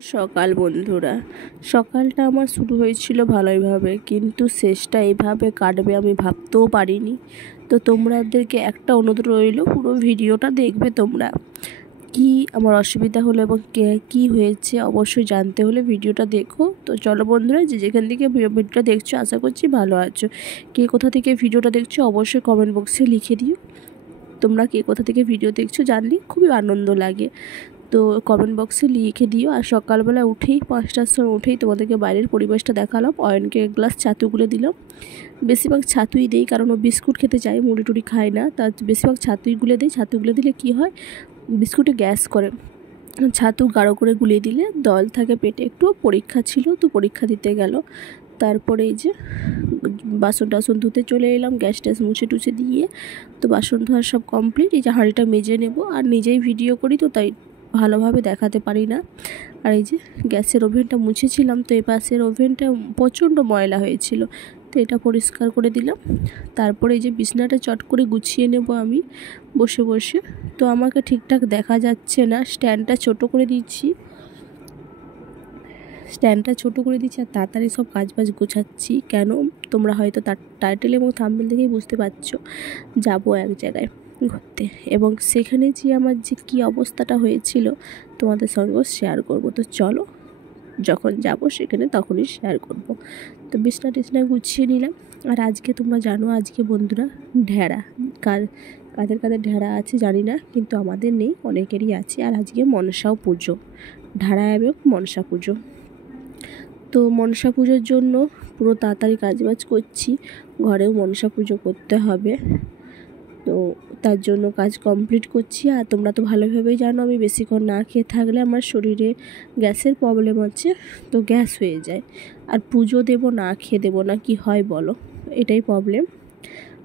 সকাল বন্ধুরা, সকালটা আমার শুরু হয়েছিল ভালোইভাবে, কিন্তু শেষটা এইভাবে কাটবে আমি ভাবতেও পারিনি। তো তোমাদেরকে একটা অনুরোধ রইল, পুরো ভিডিওটা দেখবে তোমরা। কি আমার অসুবিধা হলো এবং কী হয়েছে অবশ্যই জানতে হলে ভিডিওটা দেখো। তো চলো বন্ধুরা, যে যেখান থেকে ভিডিওটা দেখছো আশা করছি ভালো আছো। কে কোথা থেকে ভিডিওটা দেখছো অবশ্যই কমেন্ট বক্সে লিখে দিও। তোমরা কে কোথা থেকে ভিডিও দেখছো জানলে খুবই আনন্দ লাগে, তো কমেন্ট বক্সে লিখে দিও। আর সকালবেলা উঠেই 5টার সময় উঠেই তোমাদেরকে বাইরের পরিবেশটা দেখালাম। অয়নকে এক গ্লাস ছাতু গুলে দিলাম। বেশিরভাগ ছাতুই দেই, কারণ ও বিস্কুট খেতে চায়, মুড়ি টুড়ি খায় না। তার বেশিরভাগ ছাতুই গুলে দিই। ছাতু গুলে দিলে কী হয়, বিস্কুটে গ্যাস করে। ছাতু গাঢ় করে গুলিয়ে দিলে দল থাকে পেটে। একটু পরীক্ষা ছিল, তো পরীক্ষা দিতে গেল। তারপরে এই যে বাসন টাসন ধুতে চলে এলাম, গ্যাস ট্যাস মুছে টুছে দিয়ে। তো বাসন ধোয়া সব কমপ্লিট। এই যে হাঁড়িটা মেজে নেব, আর নিজেই ভিডিও করি তো তাই ভালোভাবে দেখাতে পারি না। আর এই যে গ্যাসের ওভেনটা মুছেছিলাম, তো এই পাশের ওভেনটা প্রচণ্ড ময়লা হয়েছিল, তো এটা পরিষ্কার করে দিলাম। তারপরে এই যে বিছনাটা চট করে গুছিয়ে নেব আমি বসে বসে। তো আমাকে ঠিকঠাক দেখা যাচ্ছে না, স্ট্যান্ডটা ছোট করে দিচ্ছি আর তাড়াতাড়ি সব কাজবাজ গোছাচ্ছি। কেন, তোমরা হয়তো তার টাইটেল এবং থাম্বনেল দেখেই বুঝতে পারছো। যাব এক জায়গায় ঘুরতে, এবং সেখানে যে আমার যে কী অবস্থাটা হয়েছিল তোমাদের সঙ্গেও শেয়ার করব। তো চলো, যখন যাব সেখানে তখনই শেয়ার করব। তো বিছনা টিছনা গুছিয়ে নিলাম। আর আজকে তোমরা জানো, আজকে বন্ধুরা ঢেড়া, কাদের কাদের ঢেড়া আছে জানি না, কিন্তু আমাদের নেই, অনেকেরই আছে। আর আজকে মনসাও পুজো, ঢেড়া এবং মনসা পুজো। তো মনসা পুজোর জন্য পুরো তাড়াতাড়ি কাজবাজ করছি। ঘরেও মনসা পুজো করতে হবে, তো তার জন্য কাজ কমপ্লিট করছি। আর তোমরা তো ভালোভাবেই জানো, আমি বেশিক্ষণ না খেয়ে থাকলে আমার শরীরে গ্যাসের প্রবলেম আছে, তো গ্যাস হয়ে যায়। আর পুজো দেবো না খেয়ে দেবো না, কি হয় বলো, এটাই প্রবলেম।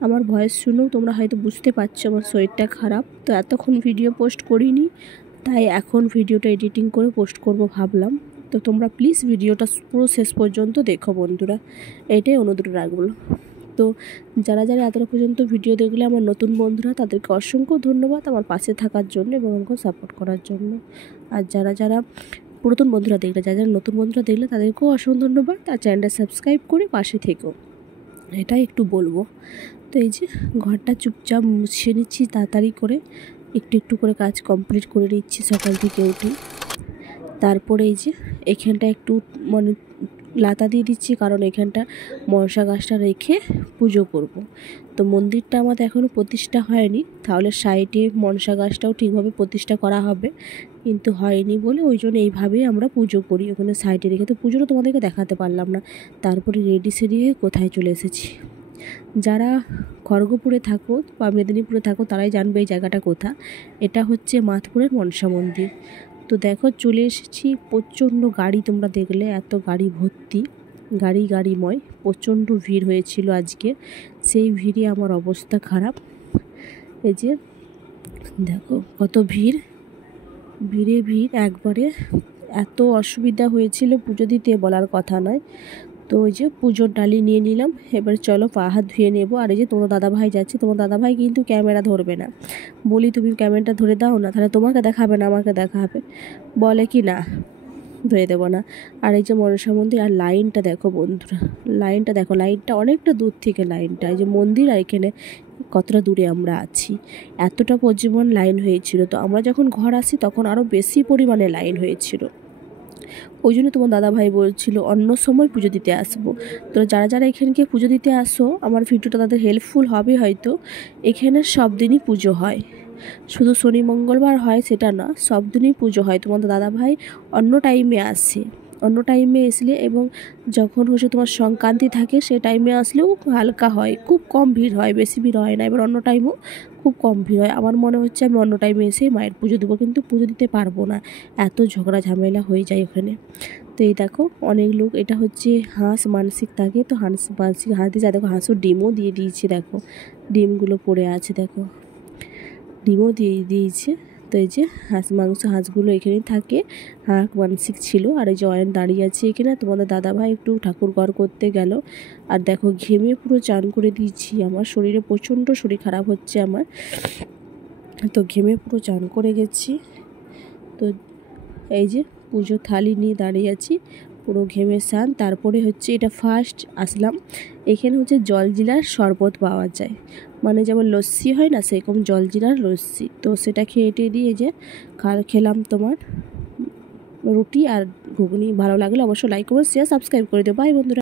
আমার ভয়েস শুনেও তোমরা হয়তো বুঝতে পারছো আমার শরীরটা খারাপ। তো এতক্ষণ ভিডিও পোস্ট করিনি, তাই এখন ভিডিওটা এডিটিং করে পোস্ট করব ভাবলাম। তো তোমরা প্লিজ ভিডিওটা পুরো শেষ পর্যন্ত দেখো বন্ধুরা, এটাই অনুরোধ রাখবো। তো যারা যারা এতটা পর্যন্ত ভিডিও দেখলে আমার নতুন বন্ধুরা, তাদেরকে অসংখ্য ধন্যবাদ আমার পাশে থাকার জন্য এবং আমাকে সাপোর্ট করার জন্য। আর যারা যারা পুরাতন বন্ধুরা দেখলে, যারা যারা নতুন বন্ধুরা দেখলে, তাদেরকেও অসংখ্য ধন্যবাদ। আর চ্যানেলটা সাবস্ক্রাইব করে পাশে থেকো, এটাই একটু বলবো। তো এই যে ঘরটা চুপচাপ মুছিয়ে নিচ্ছি তাড়াতাড়ি করে, একটু একটু করে কাজ কমপ্লিট করে নিচ্ছি সকাল থেকে উঠি। তারপরে এই যে এখানটা একটু মানে লাতা দিয়ে দিচ্ছি, কারণ এখানটা মনসা গাছটা রেখে পুজো করব। তো মন্দিরটা আমাদের এখনও প্রতিষ্ঠা হয়নি, তাহলে সাইডে মনসা গাছটাও ঠিকভাবে প্রতিষ্ঠা করা হবে, কিন্তু হয়নি বলে ওই জন্য এইভাবেই আমরা পুজো করি, ওখানে সাইডে রেখে। তো পুজোটা তোমাদেরকে দেখাতে পারলাম না। তারপরে রেডি সেডি হয়ে কোথায় চলে এসেছি। যারা খড়গপুরে থাকো বা মেদিনীপুরে থাকো তারাই জানবে এই জায়গাটা কোথা। এটা হচ্ছে মাতপুরের মনসা মন্দির। তো দেখো চলে এসেছি, প্রচণ্ড গাড়ি, তোমরা দেখলে এত গাড়ি ভর্তি, গাড়িময়, প্রচণ্ড ভিড় হয়েছিল আজকে। সেই ভিড়ে আমার অবস্থা খারাপ। এই যে দেখো কত ভিড়, ভিড়ে একবারে এত অসুবিধা হয়েছিল পুজো দিতে বলার কথা নয়। তো ওই যে পুজোর ডালি নিয়ে নিলাম, এবার চলো পা হাত ধুয়ে নেবো। আর এই যে তোমার দাদাভাই যাচ্ছে, তোমার দাদাভাই কিন্তু ক্যামেরা ধরবে না। বলি তুমি ক্যামেরাটা ধরে দাও না, তাহলে তোমাকে দেখাবে না আমাকে দেখাবে, বলে কি না ধরে দেবো না। আর এই যে মনসা মন্দির, আর লাইনটা দেখো বন্ধুরা, লাইনটা দেখো, লাইনটা অনেকটা দূর থেকে লাইনটা, এই যে মন্দির আর এখানে কতটা দূরে আমরা আছি, এতটা পরিমাণ লাইন হয়েছিল। তো আমরা যখন ঘর আসি তখন আরও বেশি পরিমাণে লাইন হয়েছিল। ওই জন্য তোমার দাদাভাই বলছিল অন্য সময় পুজো দিতে আসবো। তো যারা যারা এখানকে পুজো দিতে আসো, আমার ভিডিওটা তাদের হেল্পফুল হবে হয়তো। এখানে সব দিনই পুজো হয়, শুধু শনি মঙ্গলবার হয় সেটা না, সব দিনই পুজো হয়। তোমাদের দাদাভাই অন্য টাইমে আসে, অন্য টাইমে আসলে, এবং যখন হচ্ছে তোমার সংক্রান্তি থাকে সে টাইমে আসলেও হালকা হয়, খুব কম ভিড় হয়, বেশি ভিড় হয় না। এবার অন্য টাইমও খুব কম ভিড় হয়। আমার মনে হচ্ছে আমি অন্য টাইমে এসে মায়ের পুজো দেবো, কিন্তু পুজো দিতে পারবো না, এত ঝগড়া ঝামেলা হয়ে যায় ওখানে। তো এই দেখো অনেক লোক, এটা হচ্ছে হাঁস মানসিক থাকে, তো মানসিক হাঁস দিয়ে দেখো, হাঁসও ডিমও দিয়ে দিয়েছে, দেখো ডিমগুলো পড়ে আছে, দেখো ডিমও দিয়ে দিয়েছে। তো এই যে হাঁসগুলো এখানেই থাকে, হাঁস মানসিক ছিল। আর এই যে অয়ন দাঁড়িয়ে আছে এখানে, তোমাদের দাদাভাই একটু ঠাকুর ঘর করতে গেল। আর দেখো ঘেমে পুরো চান করে দিয়েছি, আমার শরীরে প্রচণ্ড শরীর খারাপ হচ্ছে আমার, তো ঘেমে পুরো চান করে গেছি। তো এই যে পুজো থালি নিয়ে দাঁড়িয়ে আছি, পুরো ঘেমে স্নান। তারপরে হচ্ছে এটা ফার্স্ট আসলাম, এখানে হচ্ছে জলজিরার শরবত পাওয়া যায়, মানে যেমন লস্যি হয় না সেরকম জলজিরার লস্যি। তো সেটা খেয়ে টেয়ে দিয়ে যে খেলাম তোমার রুটি আর ঘুগনি। ভালো লাগলে অবশ্যই লাইক করো, শেয়ার, সাবস্ক্রাইব করে দিও। বাই বন্ধুরা।